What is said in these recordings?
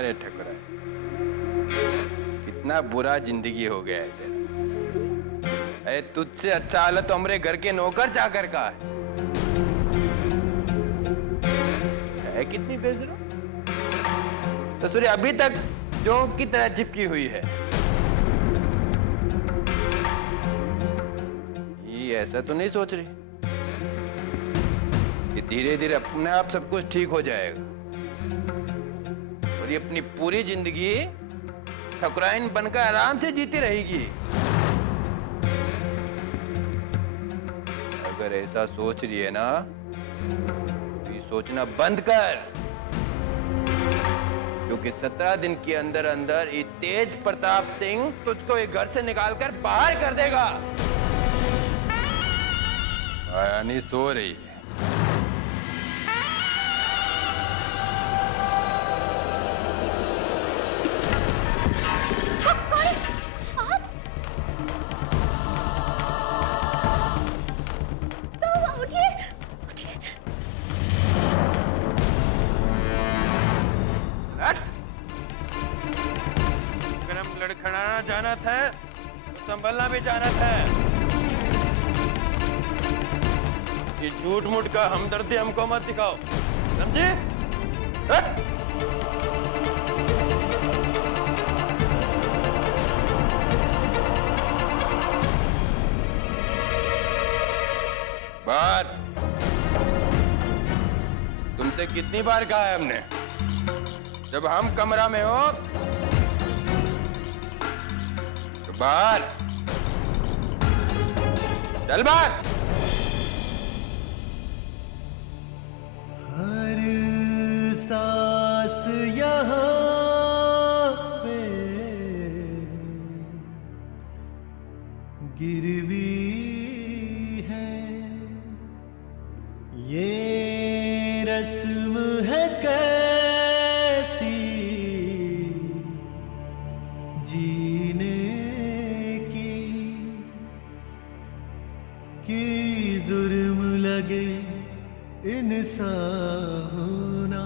रे ठकुरा, कितना बुरा जिंदगी हो गया है तेरा। अरे तुझसे अच्छा हालत तो हमारे घर के नौकर चाकर का है कितनी बेशरम। तो सूर्य अभी तक जोंक की तरह चिपकी हुई है। ये ऐसा तो नहीं सोच रही कि धीरे धीरे अपने आप सब कुछ ठीक हो जाएगा और ये अपनी पूरी जिंदगी ठकुराइन बनकर आराम से जीती रहेगी। अगर ऐसा सोच रही है ना तो ये सोचना बंद कर, क्योंकि 17 दिन के अंदर अंदर ये तेज प्रताप सिंह तुझको ये घर से निकालकर बाहर कर देगा। रानी सो रही है। लड़खड़ाना जाना था तो संभलना भी जाना था। ये झूठ मूठ का हमदर्दी हमको मत दिखाओ, समझे? बात तुमसे कितनी बार कहा है हमने, जब हम कमरा में हो बाहर चल बाहर। हर सांस यहाँ पे गिरवी है, ये रस्म है कैसी जीने की जुर्म लगे इंसान होना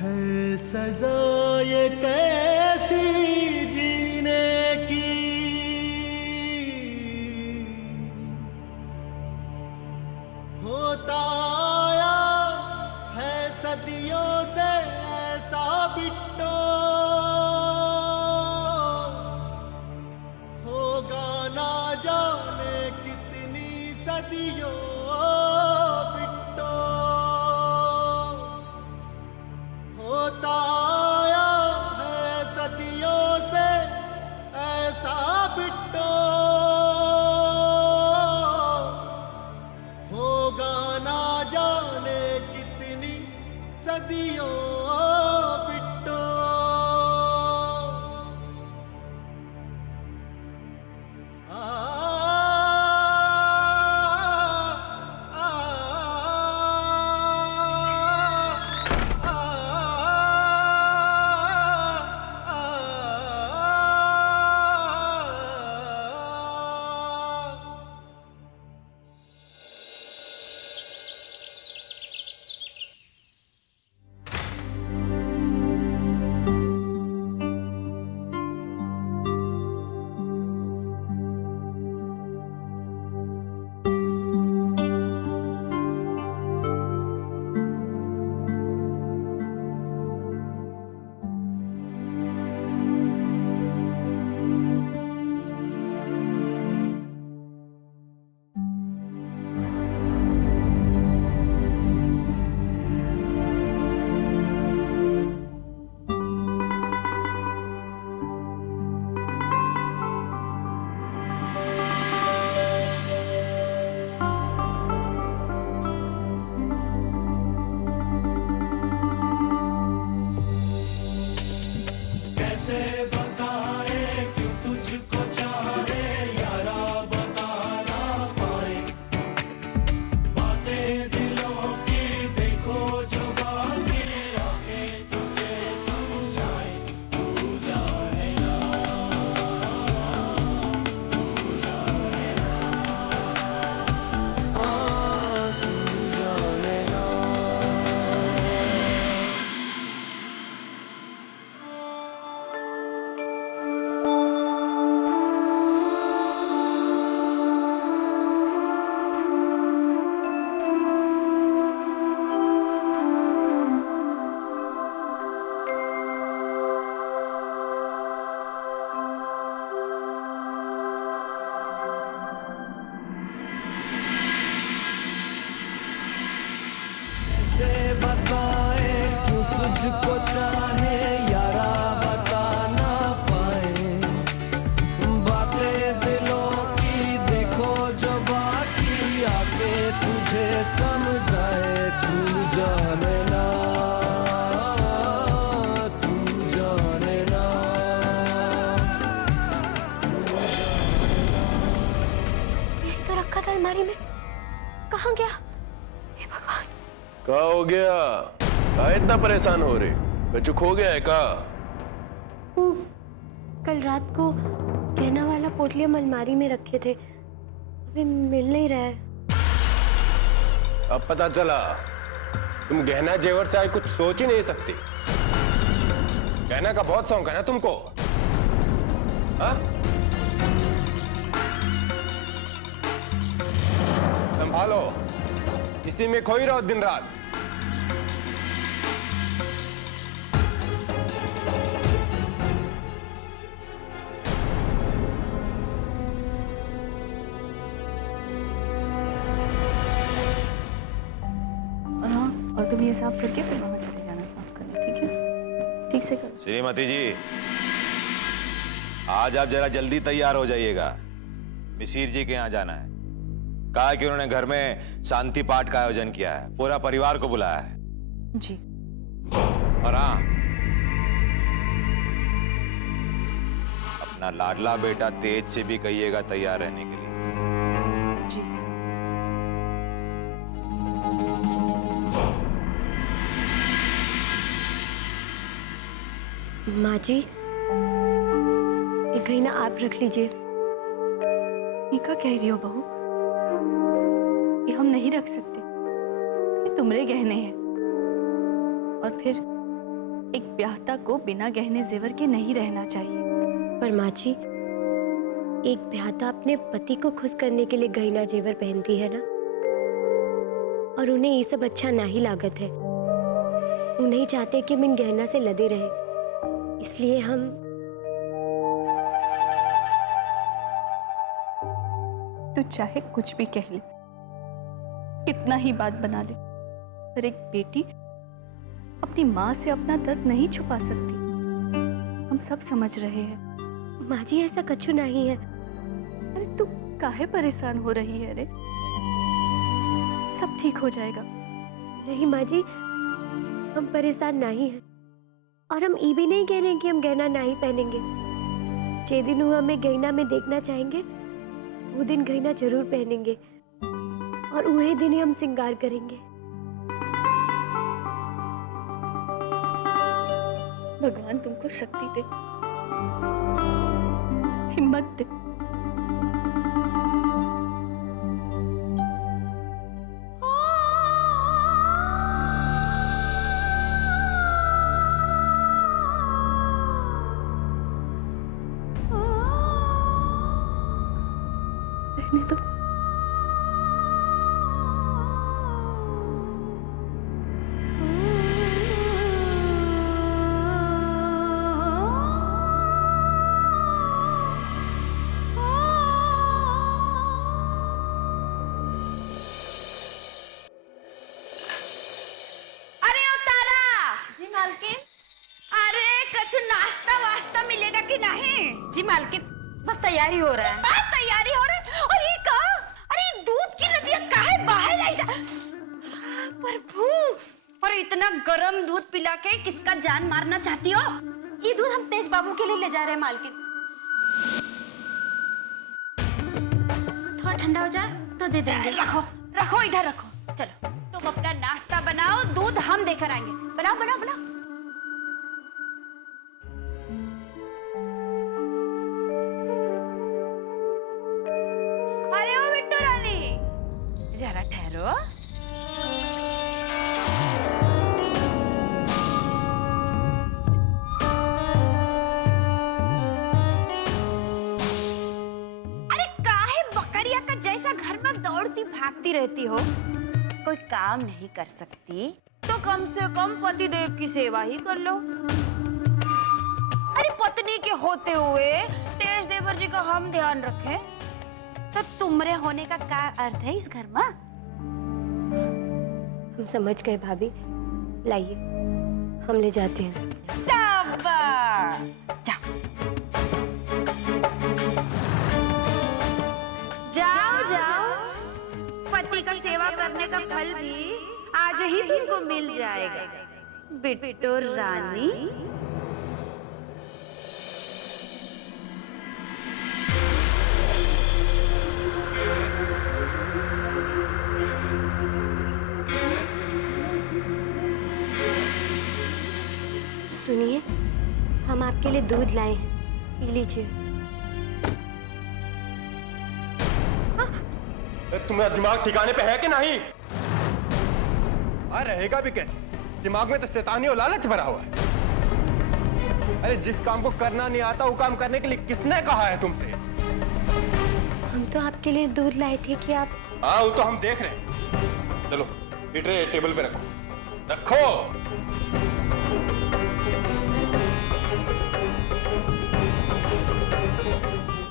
है सजा ये कैसी जीने की। होता आया है सदियों से ऐसा बिट्टो, होगा ना जाने कितनी सदियों बिट्टो। तुझको चाहे यारा बता ना पाए, बातें दिलों की देखो जो बाकी आके तुझे समझाए, तू जाने ना, तू जाने ना। यही तो रखा था अलमारी में, कहाँ गया? हे भगवान। क्या हो गया? क्या इतना परेशान हो रहे? कुछ खो गया है का? वो कल रात को गहना वाला पोटलियम अलमारी में रखे थे, अभी मिल नहीं रहा है। अब पता चला तुम गहना जेवर से आज कुछ सोच ही नहीं सकती। गहना का बहुत शौक है ना तुमको? हाँ? संभालो, इसी में खोई रहो दिन रात। और तुम ये साफ करके फिर वहां चले जाना साफ करने, ठीक है? ठीक से करो। श्रीमती जी, आज आप जरा जल्दी तैयार हो जाइएगा, मिसिर जी के यहाँ जाना है। कहा कि उन्होंने घर में शांति पाठ का आयोजन किया है, पूरा परिवार को बुलाया है। जी। और हाँ, अपना लाडला बेटा तेज से भी कहिएगा तैयार रहने के लिए। जी। माँ जी, ये गहना आप रख लीजिए। ये क्या कह रही हो बहू? ये हम नहीं रख सकते, ये तुम्हारे गहने हैं। और फिर एक ब्याहता को बिना गहने जेवर के नहीं रहना चाहिए। पर माँ जी, एक ब्याहता अपने पति को खुश करने के लिए गहना जेवर पहनती है ना, और उन्हें ये सब अच्छा नहीं लागत है। वो नहीं चाहते कि हम इन गहना से लदे रहे, इसलिए हम तू चाहे कुछ भी कह ले, कितना ही बात बना ले, पर एक बेटी अपनी माँ से अपना दर्द नहीं छुपा सकती। हम सब समझ रहे हैं। माँ जी, ऐसा कछु नहीं है। अरे तू काहे परेशान हो रही है? रे सब ठीक हो जाएगा। नहीं माँ जी, हम परेशान नहीं हैं, और हम ये भी नहीं कह रहे हैं कि हम गहना नहीं पहनेंगे। जे दिन वो हमें गहना में देखना चाहेंगे, वो दिन गहना जरूर पहनेंगे, और वही दिन ही हम श्रृंगार करेंगे। भगवान तुमको शक्ति दे, हिम्मत दे। रहने दो। अरे ओ तारा। जी मालकिन। अरे कुछ नाश्ता वास्ता मिलेगा कि नहीं? जी मालकिन, बस तैयारी हो रहा है। बस तैयारी हो रहा है? और ये कहा? अरे दूध की नदियाँ काहे बाहर आई जा? प्रभु, और इतना गरम दूध पिला के किसका जान मारना चाहती हो? ये दूध हम तेज बाबू के लिए ले जा रहे हैं मालकिन। थोड़ा ठंडा हो जाए तो दे देंगे। रखो रखो, इधर रखो। चलो तुम अपना नाश्ता बनाओ, दूध हम देकर आएंगे। बनाओ बनाओ बनाओ। अरे ओ बिट्टू रानी, जरा ठहरो। अरे काहे बकरिया का जैसा घर में दौड़ती भागती रहती हो? कोई काम नहीं कर सकती तो कम से कम पतिदेव की सेवा ही कर लो। अरे पत्नी के होते हुए तेज देवर जी का हम ध्यान रखें तो तुम्हारे होने का क्या अर्थ है इस घर में? हम समझ गए भाभी, लाइए हम ले जाते हैं। शाबाश, जाओ जाओ जाओ, पति का सेवा करने का फल भी आज ही तुमको मिल जाएगा बिट्टो रानी। सुनिए, हम आपके लिए दूध लाए हैं, पी लीजिए। तुम्हारा दिमाग ठिकाने पे है कि नहीं? रहेगा भी कैसे? दिमाग में तो शैतानी और लालच भरा हुआ है। अरे जिस काम को करना नहीं आता वो काम करने के लिए किसने कहा है तुमसे? हम तो आपके लिए दूध लाए थे कि आप। हाँ, वो तो हम देख रहे हैं। चलो ये ट्रे टेबल पे रखो, रखो।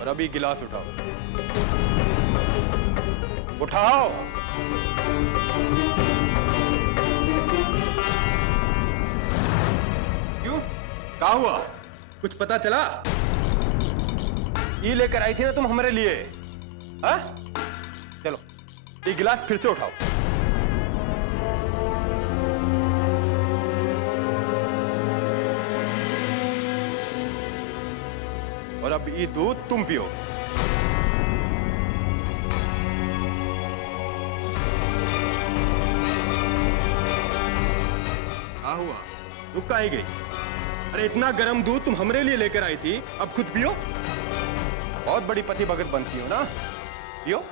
और अभी गिलास उठाओ, उठाओ। क्यों? क्या हुआ? कुछ पता चला? ये लेकर आई थी ना तुम हमारे लिए, हाँ? चलो ये गिलास फिर से उठाओ। और अब ये दूध तुम पियो। क्या हुआ? रुक काहे गई? अरे इतना गर्म दूध तुम हमरे लिए लेकर आई थी, अब खुद पियो। बहुत बड़ी पति भगत बनती हो ना, पियो।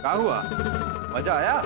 क्या हुआ? मजा आया?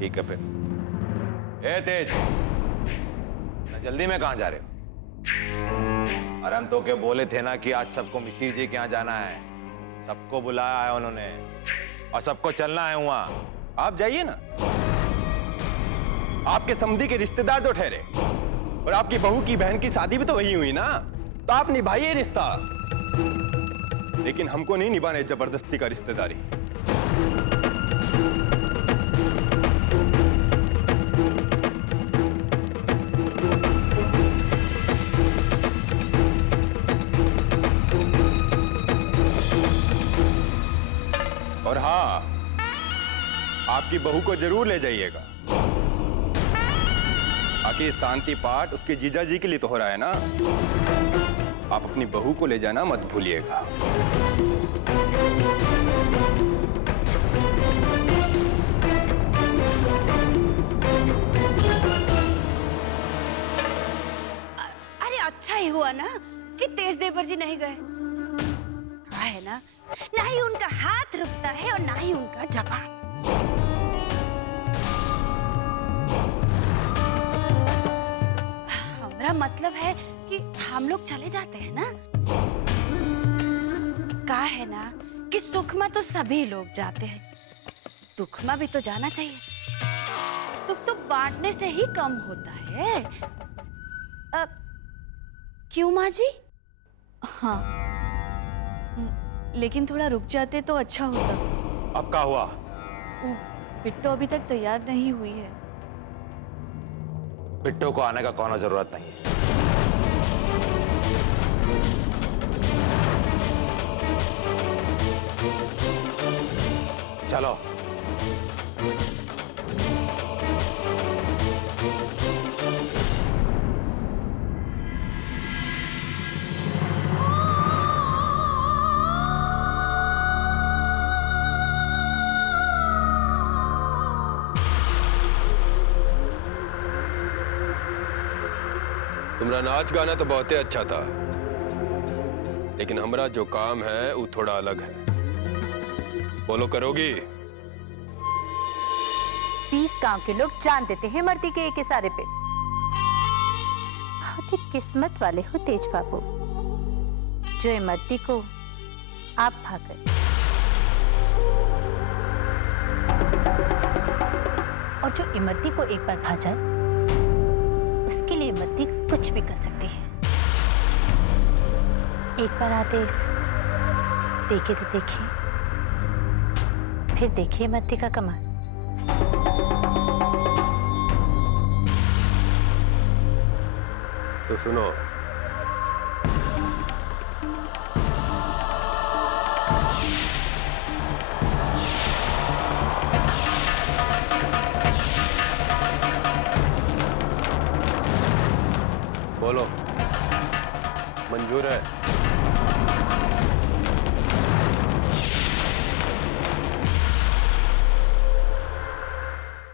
ठीक है फिर। ए तेज, जल्दी में कहां जा रहे हो? अरे हम तो के बोले थे ना कि आज सबको मिसिर जी के यहाँ जाना है। सबको बुलाया है उन्होंने और सबको चलना है वहां। आप जाइए ना, आपके समधी के रिश्तेदार तो ठहरे और आपकी बहू की बहन की शादी भी तो वही हुई ना, तो आप निभाइए रिश्ता। लेकिन हमको नहीं निभाना जबरदस्ती का रिश्तेदारी। और हाँ, आपकी बहू को जरूर ले जाइएगा। आखिर शांति पाठ उसके जीजा जी के लिए तो हो रहा है ना। आप अपनी बहू को ले जाना मत भूलिएगा। अरे अच्छा ही हुआ ना कि तेज देवर जी नहीं गए। कहा है ना, ना ही उनका हाथ रुकता है और ना ही उनका जबान। हमारा मतलब है कि हम लोग चले जाते हैं ना। कहा है ना कि सुख में तो सभी लोग जाते हैं, दुख में भी तो जाना चाहिए। दुख तो बांटने से ही कम होता है। क्यों माँ जी? हाँ, लेकिन थोड़ा रुक जाते तो अच्छा होता। अब क्या हुआ? बिट्टो अभी तक तैयार नहीं हुई है। बिट्टो को आने का कोई जरूरत नहीं है। चलो। तुम्हारा नाच गाना तो बहुत ही अच्छा था, लेकिन हमारा जो काम है वो थोड़ा अलग है। बोलो, करोगी? 20 गांव के लोग जान देते हैं इमरती के एक इशारे पे। बहुत ही किस्मत वाले हो तेज बाबू, जो इमरती को आप भा गए। और जो इमरती को एक बार भा जाए, उसके लिए इमरती कुछ भी कर सकती है। एक बार आदेश देखे तो देखिए, फिर देखिए इमरती का कमाल। तो सुनो, बोलो, मंजूर है?